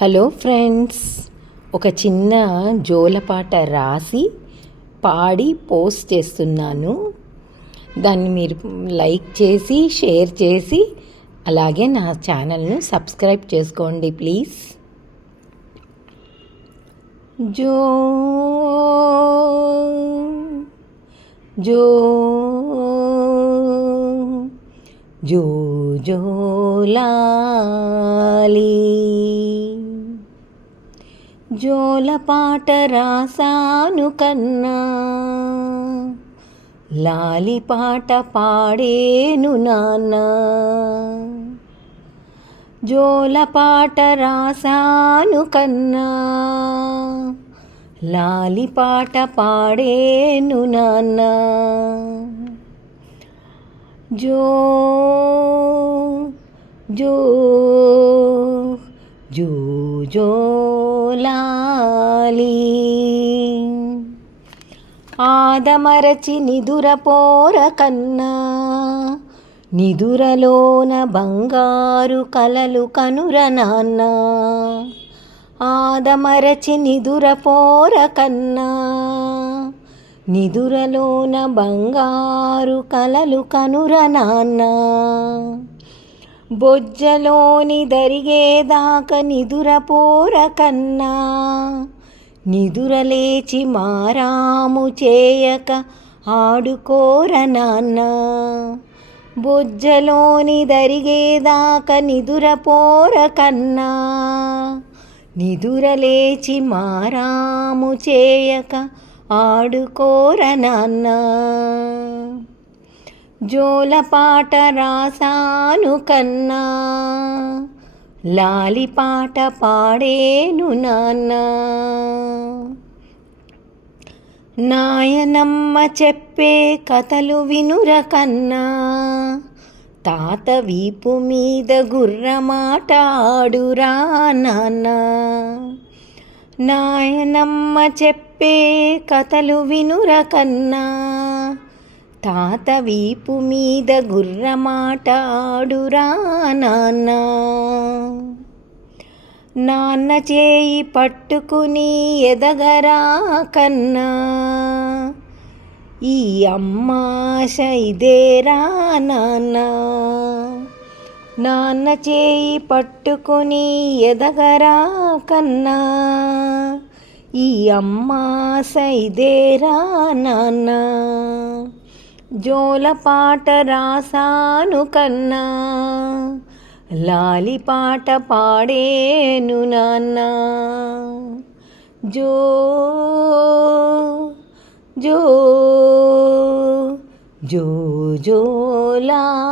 Hello friends ఒక చిన్న జోలపాట రాసి పాడి పోస్ట్ చేస్తున్నాను. దాన్ని మీరు లైక్ చేసి షేర్ చేసి అలాగే నా ఛానల్ను సబ్స్క్రైబ్ చేసుకోండి ప్లీజ్. జో జో జో జోలాలి జోలపాట రాసాను కన్నా. లాలి పాట పాడేను నాన్న. జోలపాట రాసాను కన్నా. లాలి పాట పాడేను నాన్న. జో జో. జో ఆదమరచి నిదుర పోర కన్నా నిదురలోన బంగారు కలలు కనుర నాన్న. ఆదమరచి నిదుర పోర కన్నా నిదురలోన బంగారు కలలు కనుర నాన్న. బొజ్జలోని దరిగేదాక నిదురపోర కన్నా. నిదురలేచి మారాము చేయక ఆడుకోర నాన్న. బొజ్జలోని దరిగేదాక నిదురపోర కన్నా. నిదురలేచి మారాము చేయక ఆడుకోర నాన్న. జోలపాట రాసాను కన్నా లాలి పాట పాడేను నాన్న. నాయనమ్మ చెప్పే కథలు వినుర కన్నా తాత వీపు మీద గుర్రమాట ఆడురా నాన్న. నాయనమ్మ చెప్పే కథలు వినుర కన్నా తాత వీపు మీద గుర్రమాట ఆడురా నాన్న. నాన్న చేయి పట్టుకుని ఎదగరా కన్నా. ఈ అమ్మాశ ఇదేరా నాన్న. నాన్న చేయి పట్టుకుని ఎదగరా కన్నా. ఈ అమ్మాశ ఇదేరా నాన్నా. జోలపాట రాసాను కన్నా లాలి పాట పాడేను నాన్న జో జో జో జోలాలి